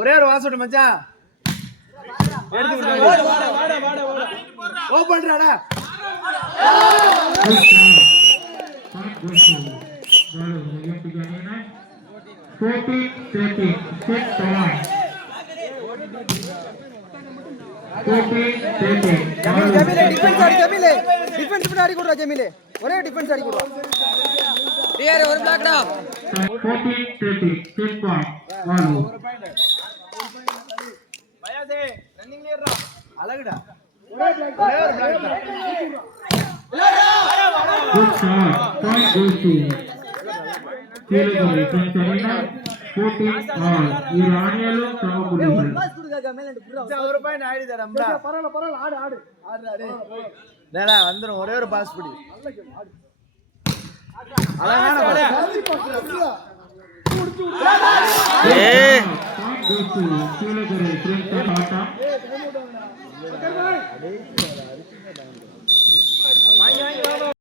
ஒரே ஒரு வாசோட மச்சான் எடுத்து ஓ பண்றாடா டிஃபென்ஸ் பண்ணி ஆடி கொடுறா ஜமீலே ஒரே டிஃபென்ஸ் ஆடி கொடுறா டிஆர் ஒரு பிளாக்டா 14-30 6 பாயிண்ட் வாலு பயாசே ரன்னிங் லியர்ரா அழகுடா ஒரே ஒரு பிளாக்டா good shot point goes to Kelly Sarina 14 all Iranian Samuel ஒரு பாயிண்ட் ஆடிடா பரவாயில்லை ஆடு டேடா வந்துரும் ஒரே ஒரு பாஸ் பிடி அழகான point goes to Kelly Sarina